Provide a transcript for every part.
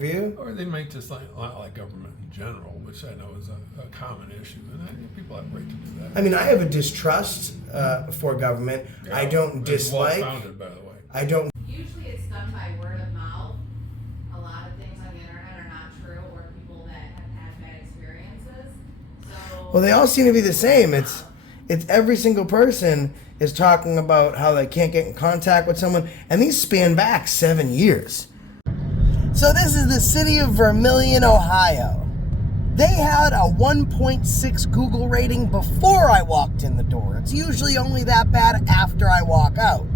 review? Or they might just not like government in general, which I know is a common issue, and I think people have a right to do that. I mean, I have a distrust for government. Yeah, I don't dislike. Well founded, by the way. I don't. Usually it's done by word of mouth. A lot of things on the internet are not true, or people that have had bad experiences. So Well, they all seem to be the same. It's every single person is talking about how they can't get in contact with someone, and these span back 7 years. So this is the city of Vermillion, Ohio. They had a 1.6 Google rating before I walked in the door. It's usually only that bad after I walk out.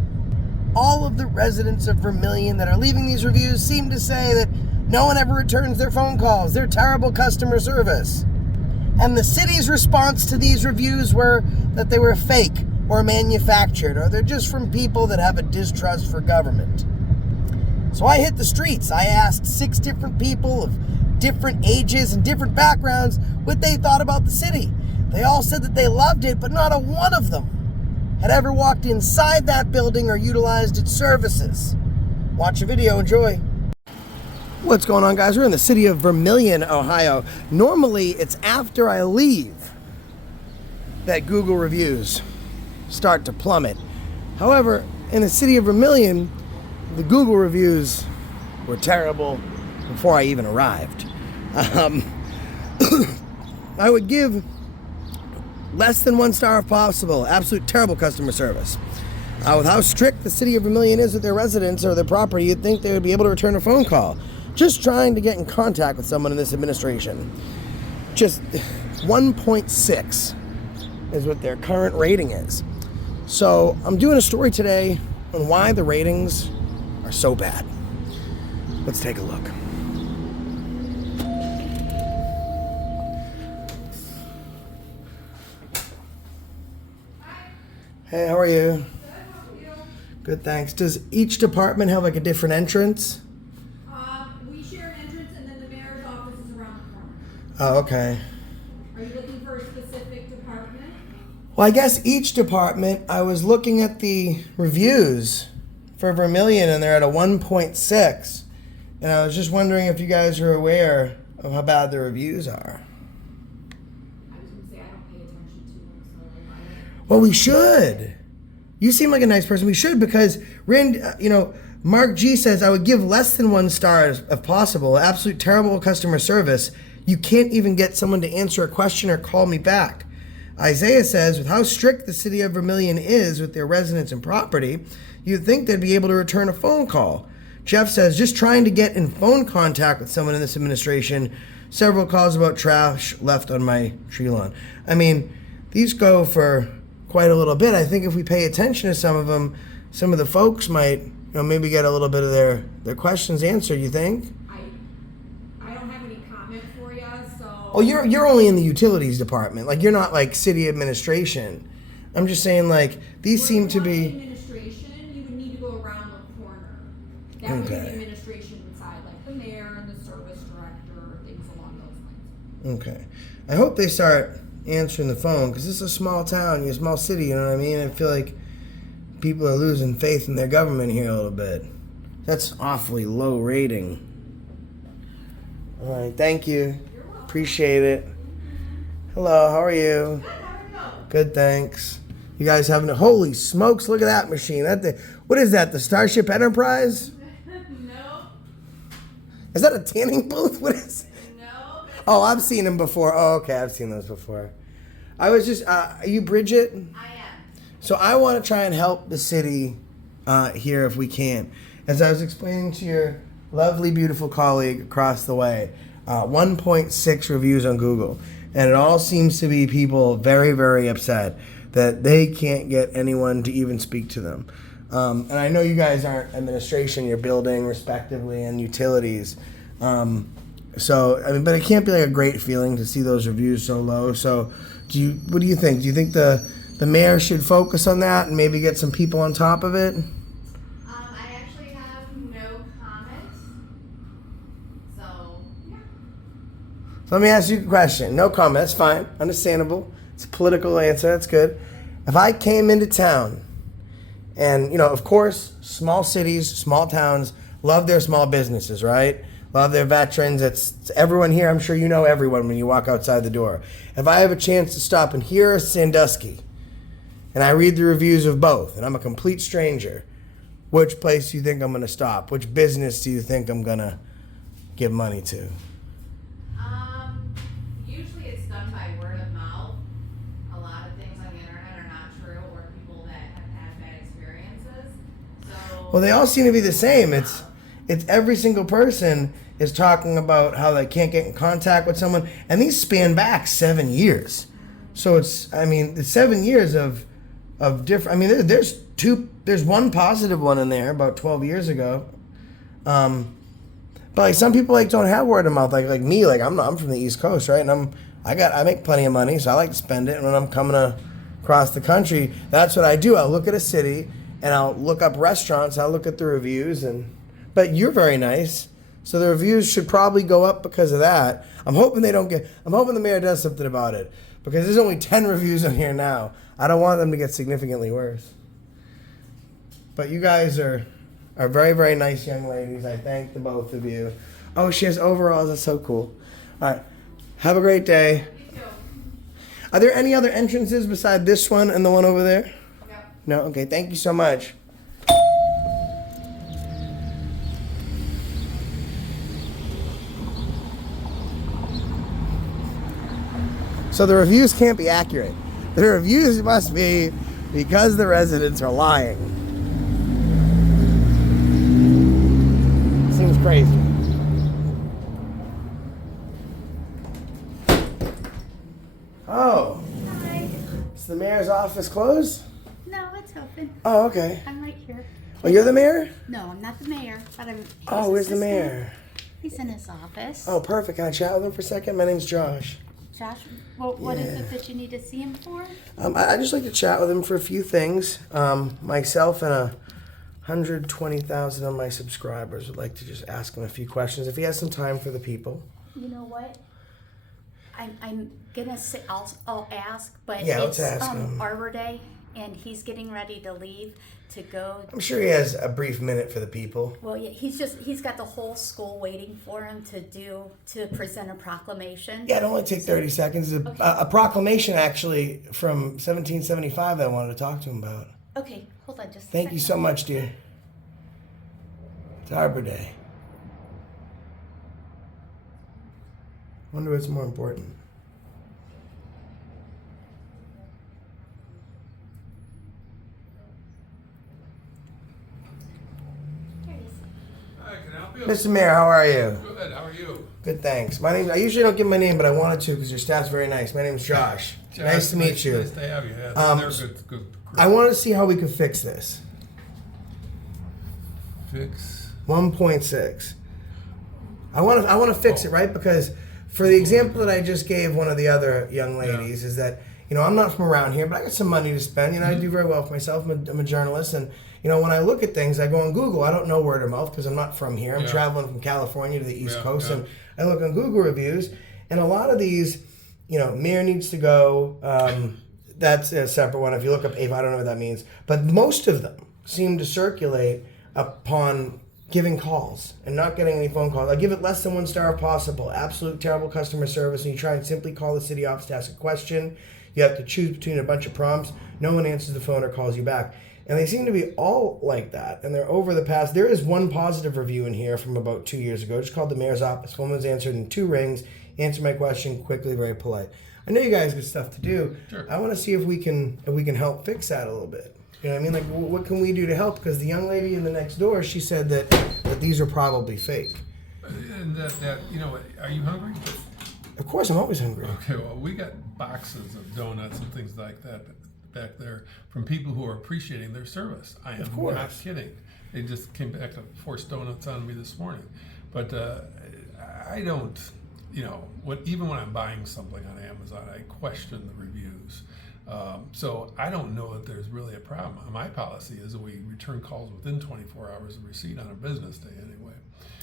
All of the residents of Vermillion that are leaving these reviews seem to say that no one ever returns their phone calls. They're terrible customer service. And the city's response to these reviews were that they were fake or manufactured, or they're just from people that have a distrust for government. So I hit the streets. I asked 6 different people of different ages and different backgrounds what they thought about the city. They all said that they loved it, but not a one of them had ever walked inside that building or utilized its services. Watch a video, enjoy. What's going on, guys? We're in the city of Vermillion, Ohio. Normally, it's after I leave that Google reviews start to plummet. However, in the city of Vermillion, the Google reviews were terrible before I even arrived. I would give less than 1 star if possible. Absolute terrible customer service. With how strict the city of Vermillion is with their residents or their property, you'd think they would be able to return a phone call. Just trying to get in contact with someone in this administration. Just 1.6 is what their current rating is. So I'm doing a story today on why the ratings are so bad. Let's take a look. Hey, how are you? Good, thanks. Does each department have like a different entrance? We share an entrance, and then the mayor's office is around the corner. Oh, okay. Are you looking for a specific department? Well, I guess each department, I was looking at the reviews for Vermillion, and they're at a 1.6. And I was just wondering if you guys are aware of how bad the reviews are. I was going to say I don't pay attention to them, so I don't. Well, we should. You seem like a nice person. We should, because Mark G says I would give less than 1 star if possible. Absolute terrible customer service. You can't even get someone to answer a question or call me back. Isaiah says, with how strict the city of Vermillion is with their residents and property, you'd think they'd be able to return a phone call. Jeff says, just trying to get in phone contact with someone in this administration. Several calls about trash left on my tree lawn. I mean, these go for quite a little bit. I think if we pay attention to some of them, some of the folks might, maybe get a little bit of their questions answered. You think? I don't have any comment for you, so. Oh, you're only in the utilities department. Like, you're not like city administration. I'm just saying, like, these seem to be. Administration, you would need to go around the corner. That would be the administration side, like the mayor and the service director, things along those lines. Okay. I hope they start answering the phone, because this is a small town, a small city, you know what I mean? I feel like people are losing faith in their government here a little bit. That's awfully low rating. All right, thank you. Appreciate it. Hello, how are you? Good, how are you? Good, thanks. You guys having a holy smokes? Look at that machine. What is that? The Starship Enterprise? No. Is that a tanning booth? What is? No. Oh, I've seen them before. Oh, okay, I've seen those before. I was just. Are you Bridget? I am. So I want to try and help the city here if we can. As I was explaining to your lovely, beautiful colleague across the way, 1.6 reviews on Google. And it all seems to be people very, very upset that they can't get anyone to even speak to them. And I know you guys aren't administration, you're building respectively and utilities. So, I mean, but it can't be like a great feeling to see those reviews so low. So what do you think? Do you think the mayor should focus on that and maybe get some people on top of it? I actually have no comments. So, yeah. So let me ask you a question. No comment, that's fine. Understandable. It's a political answer, that's good. If I came into town and, of course, small cities, small towns love their small businesses, right? A lot of their veterans. It's everyone here. I'm sure you know everyone when you walk outside the door. If I have a chance to stop and hear Sandusky, and I read the reviews of both, and I'm a complete stranger, which place do you think I'm going to stop? Which business do you think I'm going to give money to? Usually it's done by word of mouth. A lot of things on the internet are not true, or people that have had bad experiences. So Well, they all seem to be the same. It's every single person is talking about how they can't get in contact with someone, and these span back 7 years. So it's 7 years of different. I mean, there's one positive one in there about 12 years ago. But like some people like don't have word of mouth like me. Like I'm from the East Coast, right? And I make plenty of money, so I like to spend it. And when I'm coming across the country, that's what I do. I'll look at a city and I'll look up restaurants. I'll look at the reviews. But you're very nice, so the reviews should probably go up because of that. I'm hoping the mayor does something about it, because there's only 10 reviews on here now. I don't want them to get significantly worse. But you guys are very, very nice young ladies. I thank the both of you. Oh, she has overalls. That's so cool. All right. Have a great day. you too. Are there any other entrances beside this one and the one over there? Yep. No? Okay. Thank you so much. So the reviews can't be accurate. The reviews must be because the residents are lying. Seems crazy. Oh, Hi. is the mayor's office closed? No, it's open. Oh, okay. I'm right here. Oh, you're the mayor? No, I'm not the mayor, but I'm. his Oh, where's the assistant. mayor? He's in his office. Oh, perfect. Can I chat with him for a second? My name's Josh. Josh, what is it that you need to see him for? I just like to chat with him for a few things. Myself and 120,000 of my subscribers would like to just ask him a few questions if he has some time for the people. You know what? I'm gonna say I'll ask, but Yeah, it's let's ask him. Arbor Day, and he's getting ready to leave to go. I'm sure he has a brief minute for the people. Well, yeah, he's got the whole school waiting for him to present a proclamation. Yeah, it only take 30 seconds. A proclamation, actually, from 1775 that I wanted to talk to him about. Okay, hold on just a Thank you so second. much, dear. It's Arbor Day. Wonder what's more important. Here he is. Hi, can I help you? Mr. Mayor, how are you? Good. How are you? Good, thanks. I usually don't give my name, but I wanted to because your staff's very nice. My name's Josh. Nice to meet you. Nice to have you. Yeah, they're good. Good. I want to see how we can fix this. Fix. 1.6. I want to fix it, right? Because for the example that I just gave one of the other young ladies is that, I'm not from around here, but I got some money to spend. I do very well for myself. I'm a journalist, and when I look at things, I go on Google. I don't know word of mouth because I'm not from here. I'm traveling from California to the East Coast, and I look on Google reviews, and a lot of these, mayor needs to go. That's a separate one. If you look up APE, I don't know what that means, but most of them seem to circulate upon giving calls and not getting any phone calls. I give it less than 1 star if possible. Absolute terrible customer service, and you try and simply call the city office to ask a question. You have to choose between a bunch of prompts. No one answers the phone or calls you back. And they seem to be all like that. And they're over the past. There is one positive review in here from about 2 years ago. Just called the mayor's office. Phone was answered in 2 rings. Answered my question quickly, very polite. I know you guys got stuff to do. Sure. I want to see if we can help fix that a little bit. You know what I mean? Like, what can we do to help? Because the young lady in the next door, she said that these are probably fake. And that are you hungry? Of course, I'm always hungry. Okay, well, we got boxes of donuts and things like that back there from people who are appreciating their service. I am course. not kidding. They just came back to force donuts on me this morning. But I don't, even when I'm buying something on Amazon, I question the reviews. So I don't know that there's really a problem. My policy is that we return calls within 24 hours of receipt on a business day anyway.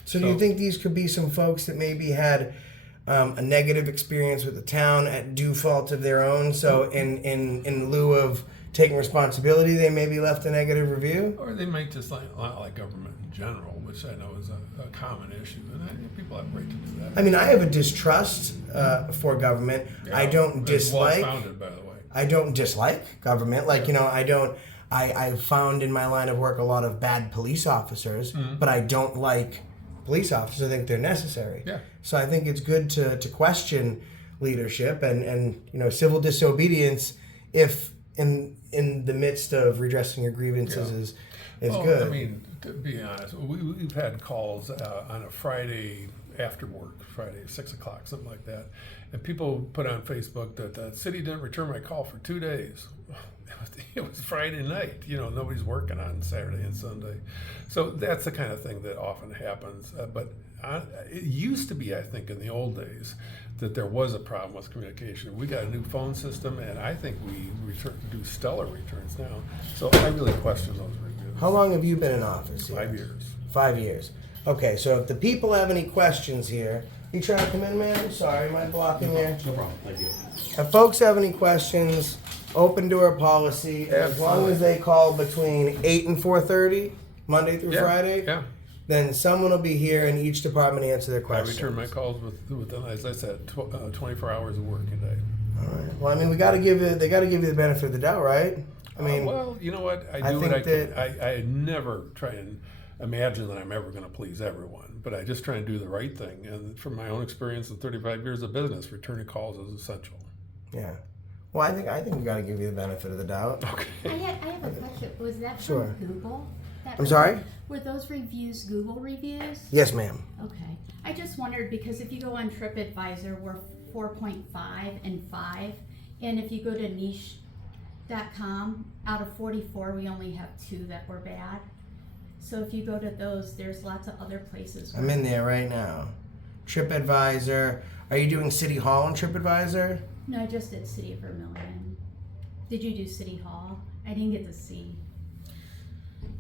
So do you think these could be some folks that maybe had a negative experience with the town at due fault of their own? So in lieu of taking responsibility, they maybe left a negative review. Or they might just not like government in general, which I know is a common issue, and people have a right to do that. I mean, I have a distrust for government. Yeah, I don't it's dislike. well-founded, by the way. I don't dislike government. Like, I've found in my line of work a lot of bad police officers, but I don't like police officers. I think they're necessary. Yeah. So I think it's good to question leadership and civil disobedience if in the midst of redressing your grievances is good. I mean, to be honest, we've had calls on a Friday after work, Friday 6 o'clock, something like that, and people put on Facebook that the city didn't return my call for 2 days. It was Friday night. Nobody's working on Saturday and Sunday, so that's the kind of thing that often happens. But it used to be, I think, in the old days, that there was a problem with communication. We got a new phone system, and I think we do stellar returns now. So I really question those reviews. How long have you been in office here? 5 years. 5 years. Okay, so if the people have any questions here, you trying to come in, man? Sorry, am I blocking there? No problem, thank you. If folks have any questions, open door policy. As long as they call between 8 and 4:30, Monday through Friday, Yeah. then someone will be here in each department to answer their I questions. return my calls within, as I said, 24 hours of working day. All right. Well, I mean, they got to give you the benefit of the doubt, right? I mean, well, you know what? I do think what I can. that- I never try and imagine that I'm ever going to please everyone, but I just try and do the right thing. And from my own experience in 35 years of business, returning calls is essential. yeah. Well, I think we got to give you the benefit of the doubt. Okay. I have a question. Was that from Sure. Google? I'm sorry? Were those reviews Google reviews? Yes, ma'am. Okay. I just wondered because if you go on TripAdvisor, we're 4.5 and 5. And if you go to niche.com, out of 44, we only have 2 that were bad. So if you go to those, there's lots of other places. I'm in there right now. TripAdvisor. Are you doing City Hall on TripAdvisor? No, I just did City of Vermillion. Did you do City Hall? I didn't get to see.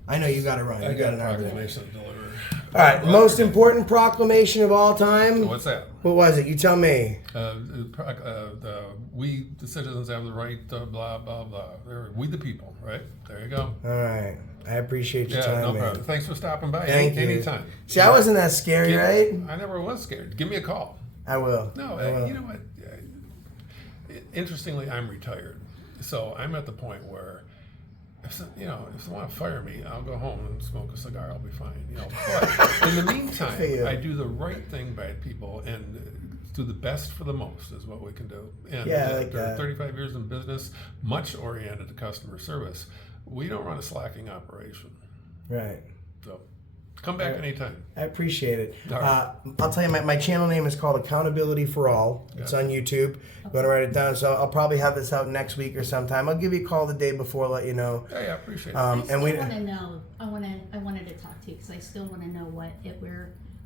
I know you got to run. I You got got a an argument. proclamation to deliver. All right, most important proclamation of all time. What's that? What was it? You tell me. We, the citizens, have the right to blah, blah, blah. We the people, right? There you go. All right. I appreciate your Yeah, time, no man. problem. Thanks for stopping by. Thank you. Anytime. See, I wasn't that scary, right? I never was scared. Give me a call. I will. No, I will. you know what? Interestingly, I'm retired, so I'm at the point where, if they want to fire me, I'll go home and smoke a cigar. I'll be fine. But in the meantime, For you. I do the right thing by people and do the best for the most is what we can do. And Yeah, I like after that. 35 years in business, much oriented to customer service, we don't run a slacking operation. Right. So come back anytime. I appreciate it. All right. I'll tell you, my channel name is called Accountability for All. It's on YouTube. I'm going to write it down. So I'll probably have this out next week or sometime. I'll give you a call the day before, let you know. Yeah, I appreciate it. I still want to know. I wanted to talk to you because I still want to know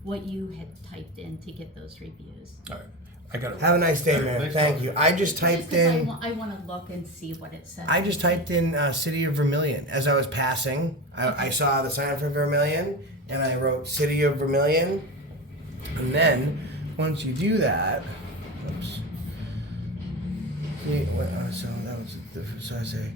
what you had typed in to get those reviews. All right. I got it. Have a nice day, man. Thanks, Thank Tom. you. I just typed in. I want to look and see what it says. I just typed in City of Vermillion. As I was passing, I saw the sign for Vermillion, and I wrote City of Vermillion. And then, once you do that, oops. So that was, so I say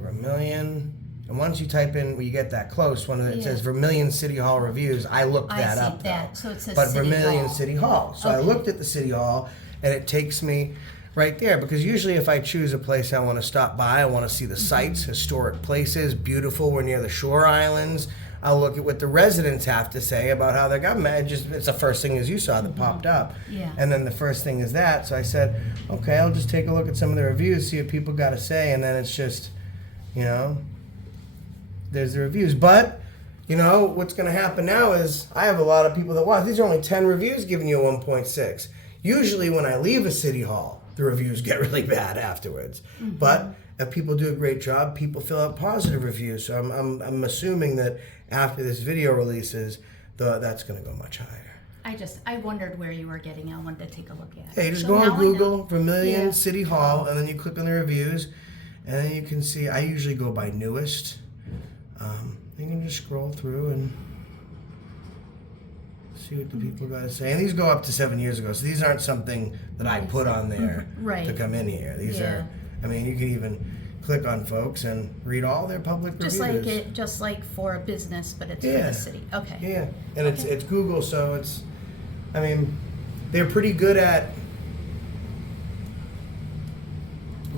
Vermillion. And once you type in, when you get that close, it says Vermillion City Hall reviews. I looked that see up. that. Though. So it says but City Vermillion Hall. City Hall. So I Okay. looked at the City Hall, and it takes me right there, because usually if I choose a place I want to stop by, I want to see the sights, historic places, beautiful. We're near the shore islands. I'll look at what the residents have to say about how their government. It's the first thing as you saw that popped up. Yeah. And then the first thing is that. So I said, okay, I'll just take a look at some of the reviews, see what people got to say, and then it's just, there's the reviews. But, what's going to happen now is I have a lot of people that watch. These are only 10 reviews giving you a 1.6. Usually when I leave a city hall, the reviews get really bad afterwards. Mm-hmm. But if people do a great job, people fill out positive reviews. So I'm assuming that after this video releases, that's going to go much higher. I wondered where you were getting. I wanted to take a look at it. Hey, just So go now on I know. Google, Vermillion Yeah. City Hall, and then you click on the reviews, and then you can see, I usually go by newest. You can just scroll through and see what the people got to say. And these go up to 7 years ago, so these aren't something that I put on there Right. to come in here. These Yeah. are, you can even click on folks and read all their public Just reviews. just like for a business, but it's for Yeah. the city. Okay. Yeah, and Okay. it's Google, so it's, I mean, they're pretty good at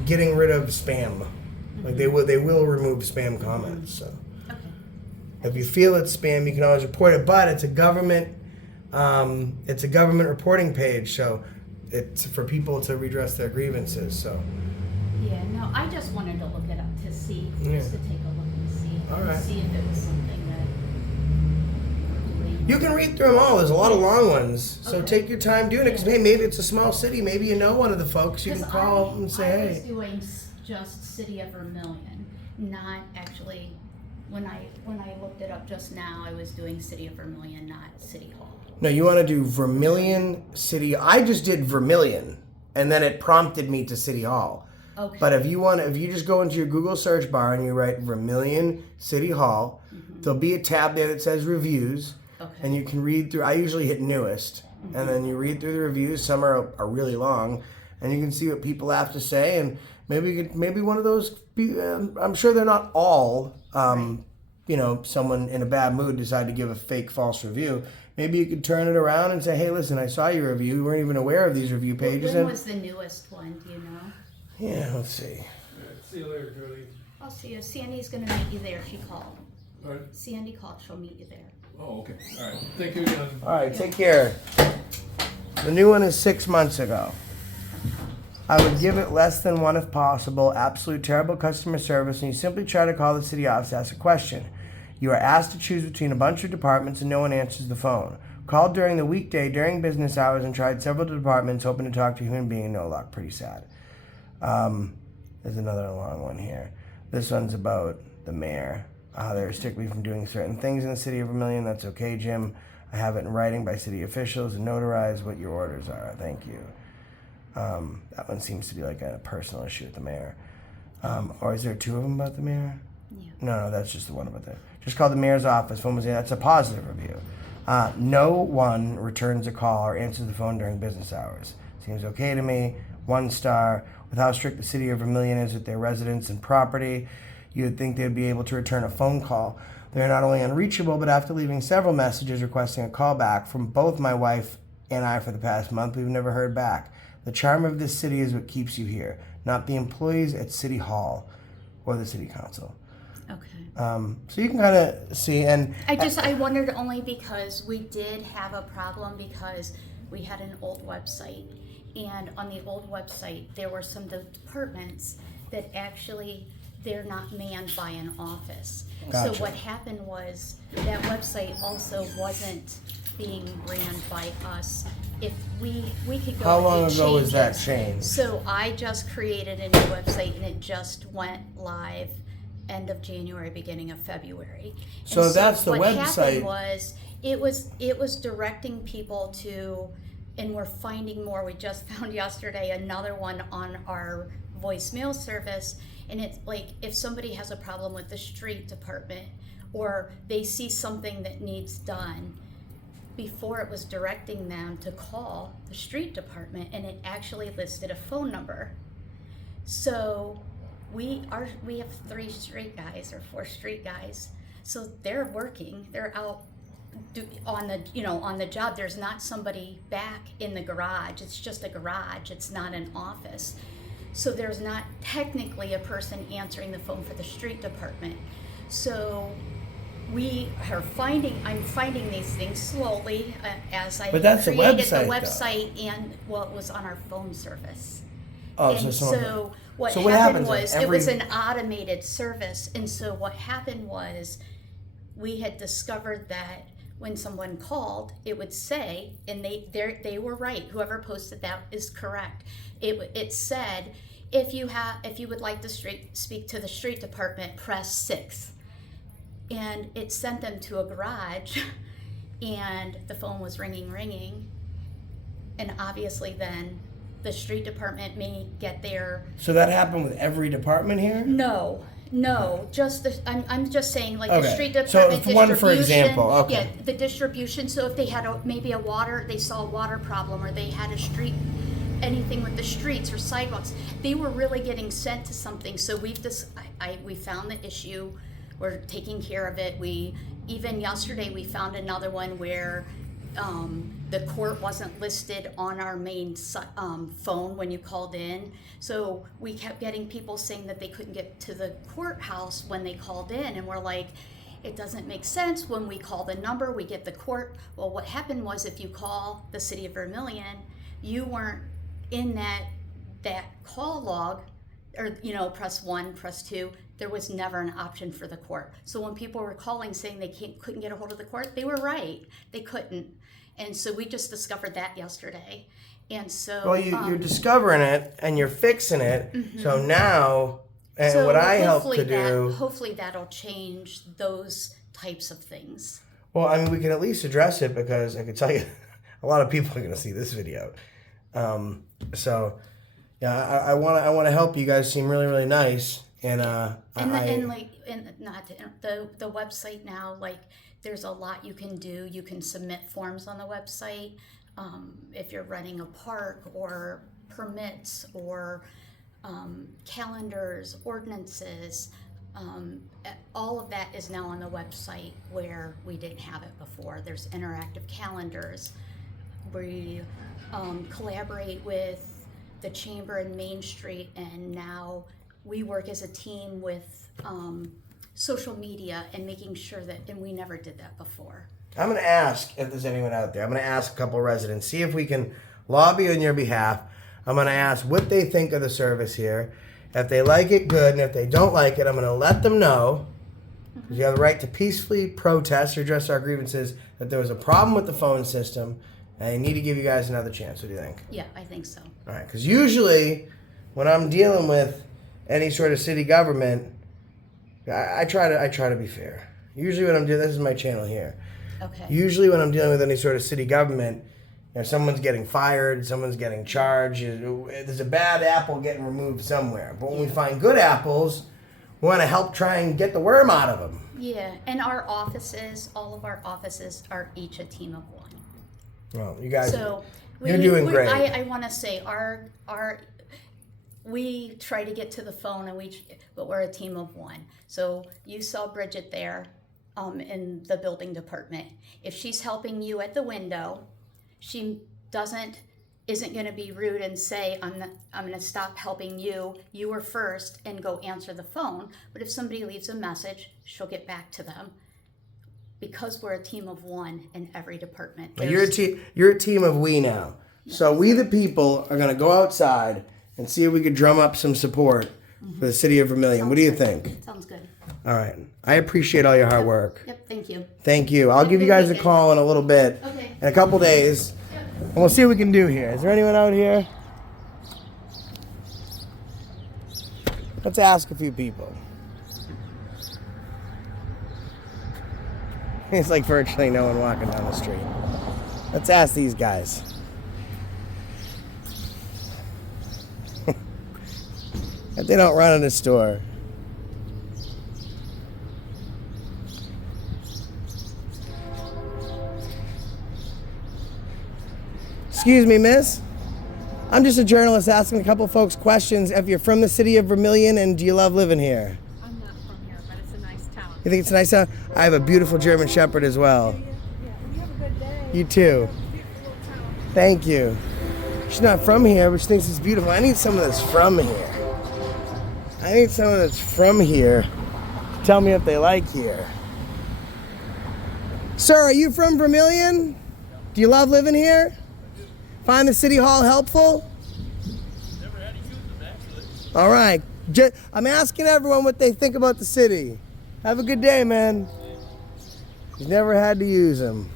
getting rid of spam. Like they will remove spam comments. So Okay. if you feel it's spam, you can always report it. But it's a government reporting page, so it's for people to redress their grievances. So Yeah, no, I just wanted to look it up to see, Yeah. just to take a look and see, All right. see if it was something that. you can read through them all. There's a lot of long ones, so Okay. take your time doing it. Because hey, maybe it's a small city. Maybe you know one of the folks. You can 'Cause call and say, I was hey. doing just City of Vermillion, not actually. When I looked it up just now, I was doing City of Vermillion, not City Hall. No, you want to do Vermilion City. I just did Vermilion, and then it prompted me to City Hall. Okay. But if you just go into your Google search bar and you write Vermilion City Hall, there'll be a tab there that says reviews, Okay. and you can read through. I usually hit newest, and then you read through the reviews. Some are really long, and you can see what people have to say, and maybe one of those. I'm sure they're not all. Someone in a bad mood decided to give a fake false review. Maybe you could turn it around and say, "Hey, listen, I saw your review. We weren't even aware of these review pages." When And was the newest one? Do you know? yeah, let's see. Yeah, see you later, Jody. I'll see you. Sandy's gonna meet you there. She called. All right. Sandy called. She'll meet you there. Oh, okay. All right. Thank you again. All right, take care. The new one is 6 months ago. I would give it less than 1 if possible. Absolute terrible customer service, and you simply try to call the city office to ask a question. You are asked to choose between a bunch of departments and no one answers the phone. Called during the weekday, during business hours, and tried several departments hoping to talk to a human being, and no luck. Pretty sad. There's another long one here. This one's about the mayor. They restrict me from doing certain things in the city of Vermillion. That's okay, Jim. I have it in writing by city officials and notarize what your orders are. Thank you. That one seems to be like a personal issue with the mayor. Or is there 2 of them about the mayor? Yeah. No, that's just the one about the. Just called the mayor's office. Phone was in. That's a positive review. No one returns a call or answers the phone during business hours. Seems okay to me. 1 star. With how strict the city of Vermillion is with their residents and property, you would think they'd be able to return a phone call. They're not only unreachable, but after leaving several messages requesting a call back from both my wife and I for the past month, we've never heard back. The charm of this city is what keeps you here, not the employees at City Hall or the City Council. Okay. So you can kind of see, and I wondered only because we did have a problem because we had an old website, and on the old website there were some departments that actually they're not manned by an office. Gotcha. So what happened was that website also wasn't being ran by us. If we could go how and long make ago was that changes. changed? So I just created a new website and it just went live end of January, beginning of February. So And that's the what website. happened was it was directing people to, and we're finding more. We just found yesterday another one on our voicemail service, and it's like if somebody has a problem with the street department or they see something that needs done, before it was directing them to call the street department, and it actually listed a phone number. So we have 3 street guys or 4 street guys, so they're working, they're out on the job. There's not somebody back in the garage. It's just a garage. It's not an office. So there's not technically a person answering the phone for the street department. So I'm finding these things slowly as I But that's the created website, the though. website and it was on our phone service. Oh, And so what so what happened happens, like, was every- it was an automated service, and so what happened was we had discovered that when someone called, it would say, and they were right. Whoever posted that is correct. It said, if you would like to speak to the street department, press 6, and it sent them to a garage, and the phone was ringing, and obviously then the street department may get there. So that happened with every department here? No, just I'm just saying, like, Okay. the street So department one for distribution. example, okay. Yeah, the distribution. So if they had maybe they saw a water problem, or they had a street anything with the streets or sidewalks. They were really getting sent to something. So we found the issue. We're taking care of it. Even yesterday we found another one where the court wasn't listed on our main phone when you called in. So we kept getting people saying that they couldn't get to the courthouse when they called in, and we're like, it doesn't make sense. When we call the number, we get the court. Well, what happened was, if you call the city of Vermillion, you weren't in that call log, or press 1, press 2. There was never an option for the court. So when people were calling saying they couldn't get a hold of the court, they were right. They couldn't. And so we just discovered that yesterday. And so well, you're discovering it and you're fixing it. Mm-hmm. So now, and so what I help to do. Hopefully that'll change those types of things. Well, I mean, we can at least address it, because I can tell you, a lot of people are going to see this video. So, yeah, I want to help. You guys seem really, really nice, and the website now, like, there's a lot you can do. You can submit forms on the website if you're renting a park, or permits, or calendars, ordinances. All of that is now on the website, where we didn't have it before. There's interactive calendars. We collaborate with the chamber in Main Street, and now we work as a team with social media and making sure that, and we never did that before. I'm going to ask if there's anyone out there. I'm going to ask a couple residents, see if we can lobby on your behalf. I'm going to ask what they think of the service here. If they like it, good. And if they don't like it, I'm going to let them know. Because you have the right to peacefully protest or address our grievances, that there was a problem with the phone system, and I need to give you guys another chance. What do you think? Yeah, I think so. All right. Because usually when I'm dealing with any sort of city government, I try to be fair. Usually when I'm doing, this is my channel here. Okay. Usually when I'm dealing with any sort of city government, someone's getting fired, someone's getting charged. There's a bad apple getting removed somewhere. But when we find good apples, we want to help try and get the worm out of them. Yeah, and our offices, all of our offices are each a team of one. Well, you guys, So you're doing great. I want to say we try to get to the phone, but we're a team of one. So you saw Bridget there in the building department. If she's helping you at the window, she isn't going to be rude and say, I'm going to stop helping you. You were first, and go answer the phone. But if somebody leaves a message, she'll get back to them. Because we're a team of one in every department. You're a team of we now. Yes. So we the people are going to go outside and see if we could drum up some support for the city of Vermillion. What do you think? Sounds good. All right. I appreciate all your hard work. Yep, thank you. Thank you. I'll give you guys a call in a little bit. Okay. In a couple days. Yep. And we'll see what we can do here. Is there anyone out here? Let's ask a few people. It's like virtually no one walking down the street. Let's ask these guys. If they don't run in the store. Excuse me, miss. I'm just a journalist asking a couple folks questions. If you're from the city of Vermillion, and do you love living here? I'm not from here, but it's a nice town. You think it's a nice town? I have a beautiful German Shepherd as well. Yeah, you have a good day. You too. Beautiful town. Thank you. She's not from here, but she thinks it's beautiful. I need someone that's from here. I need someone that's from here to tell me if they like here. Sir, are you from Vermillion? Do you love living here? Find the city hall helpful? Never had to use them, actually. All right. I'm asking everyone what they think about the city. Have a good day, man. He's never had to use them.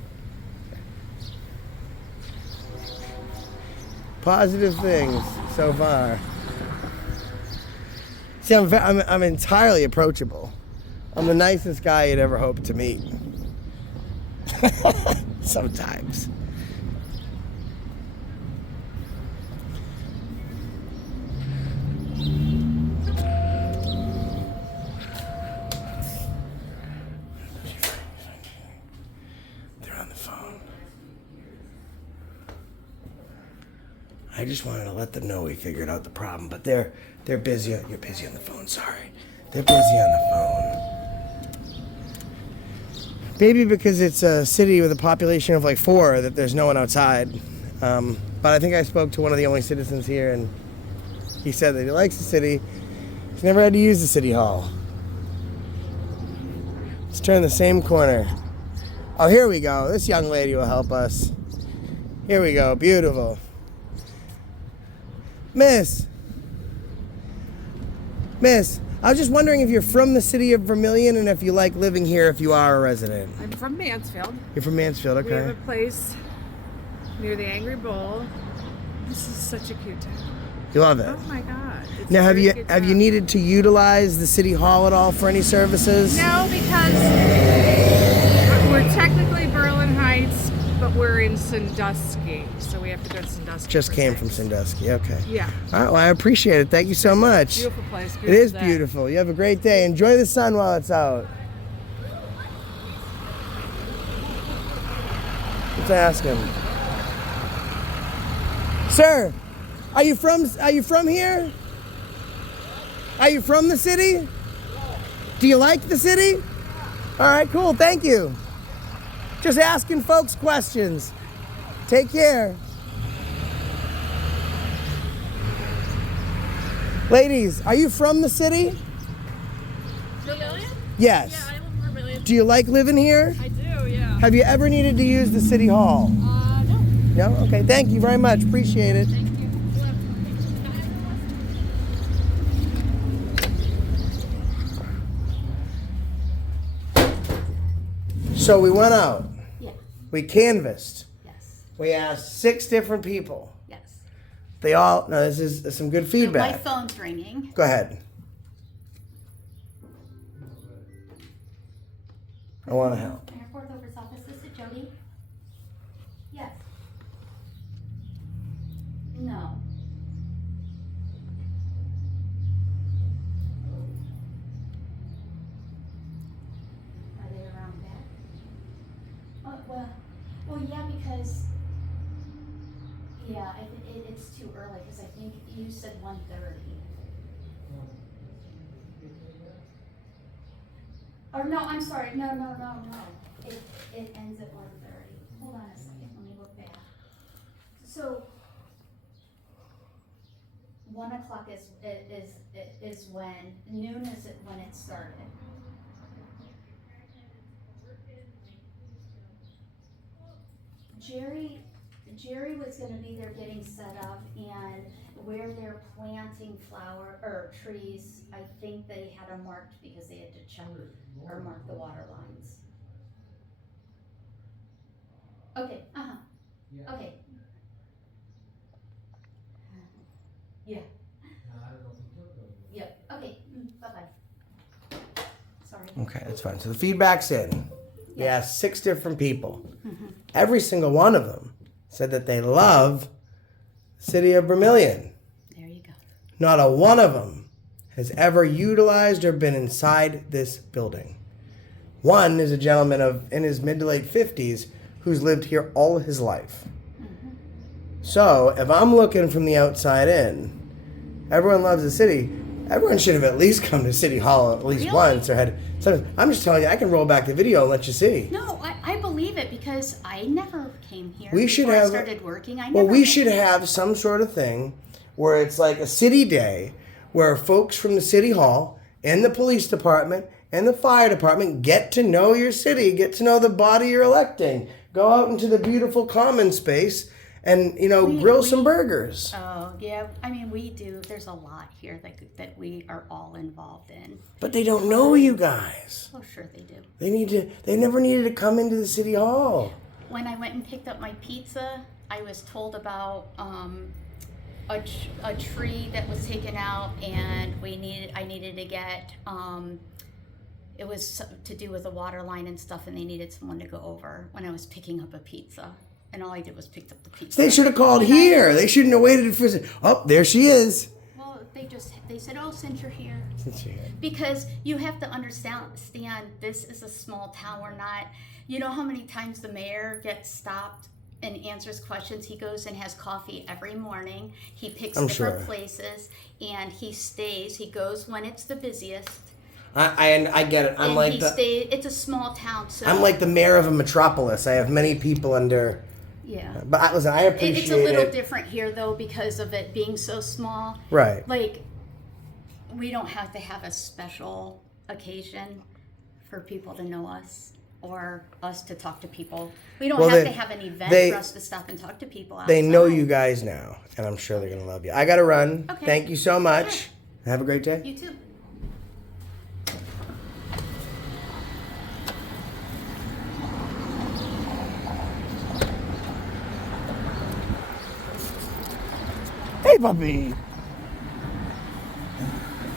Positive things so far. See, I'm entirely approachable. I'm the nicest guy you'd ever hope to meet. Sometimes. They're on the phone. I I just wanted to let them know we figured out the problem, but they're busy. You're busy on the phone. Sorry, they're busy on the phone. Maybe because it's a city with a population of like 4 that there's no one outside. But I think I spoke to one of the only citizens here, and he said that he likes the city. He's never had to use the city hall. Let's turn the same corner. Oh, here we go. This young lady will help us. Here we go. Beautiful. Miss, I was just wondering if you're from the city of Vermillion and if you like living here if you are a resident. I'm from Mansfield. You're from Mansfield, We have okay. a place near the Angry Bull. This is such a cute town. You love it. Oh my God. It's Now, a have very you good have you town. needed to utilize the city hall at all for any services? No, because we're technically Berlin Heights, but we're in Sandusky, so we have to go to Sandusky. Just for came from things. Sandusky, okay. Yeah. All right, well, I appreciate it. Thank you so much. Beautiful place. It is day. beautiful. You have a great day. Enjoy the sun while it's out. Let's ask him. Sir, are you from here? Are you from the city? Do you like the city? All right, cool. Thank you. Just asking folks questions. Take care. Ladies, are you from the city? Vermillion? Yes. Yeah, I live in Vermillion. Do you like living here? I do, yeah. Have you ever needed to use the city hall? No. No? Okay, thank you very much. Appreciate it. Thank you. So we went out. Yeah, We canvassed. yes, We asked 6 different people. yes. They all, no, this is some good My feedback. phone's ringing. Go ahead. I want to help. Mayor Forthover's office, this is Jody. Yes. No. Are they around back? Well, yeah, because, yeah, it's too early, because I think you said 1:30. Or no, I'm sorry, no. It ends at 1:30. Hold on a second, let me look back. So, 1 o'clock is when, noon is when it started. Jerry was gonna be there getting set up, and where they're planting flower, or trees, I think they had them marked because they had to check or mark the water lines. Okay, okay. Yeah. Yep, okay, bye-bye. Sorry. Okay, that's fine. So the feedback's in. We Yeah. asked 6 different people. Every single one of them said that they love the city of Vermillion. There you go. Not a one of them has ever utilized or been inside this building. One is a gentleman in his mid to late 50s who's lived here all his life. So if I'm looking from the outside in, everyone loves the city. Everyone should have at least come to City Hall at least Really? once or had something. I'm just telling you, I can roll back the video and let you see. No, I believe it because I never came here We should before have- I started working. Well, we should have some sort of thing where it's like a city day where folks from the city hall and the police department and the fire department get to know your city, get to know the body you're electing. Go out into the beautiful common space and, grill some burgers. Oh, yeah. I mean, we do. There's a lot here that we are all involved in. But they don't know you guys. Oh, sure they do. They never needed to come into the city hall. When I went and picked up my pizza, I was told about a tree that was taken out, and I needed to get it was to do with the water line and stuff, and they needed someone to go over when I was picking up a pizza, and all I did was picked up the pizza. They should have called here. They shouldn't have waited for. Oh, there she is. Well, they said, oh, since you're here. Because you have to understand, this is a small town. We're not, you know how many times the mayor gets stopped and answers questions. He goes and has coffee every morning. He picks I'm different sure. places, and he stays. He goes when it's the busiest. I get it. And he stays. It's a small town, so I'm like the mayor of a metropolis. I have many people under. yeah. But I appreciate It's a little it. different here though because of it being so small. Right. Like, we don't have to have a special occasion for people to know us or us to talk to people. We don't Well, have they- to have an event they- for us to stop and talk to people outside. They know you guys now, and I'm sure they're gonna love you. I gotta run. Okay. Thank you so much. Have a great day. You too. Hey, puppy.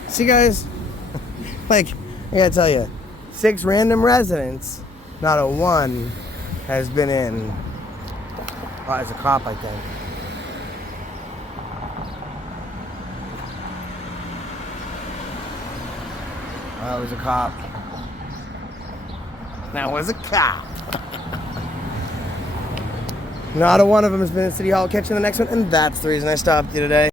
See, guys, like, I gotta tell you, 6 random residents, not a one has been in. Oh, as a cop, I think. Well, it was a cop. That was a cop. Not a one of them has been in City Hall. Catch you in the next one, and that's the reason I stopped you today.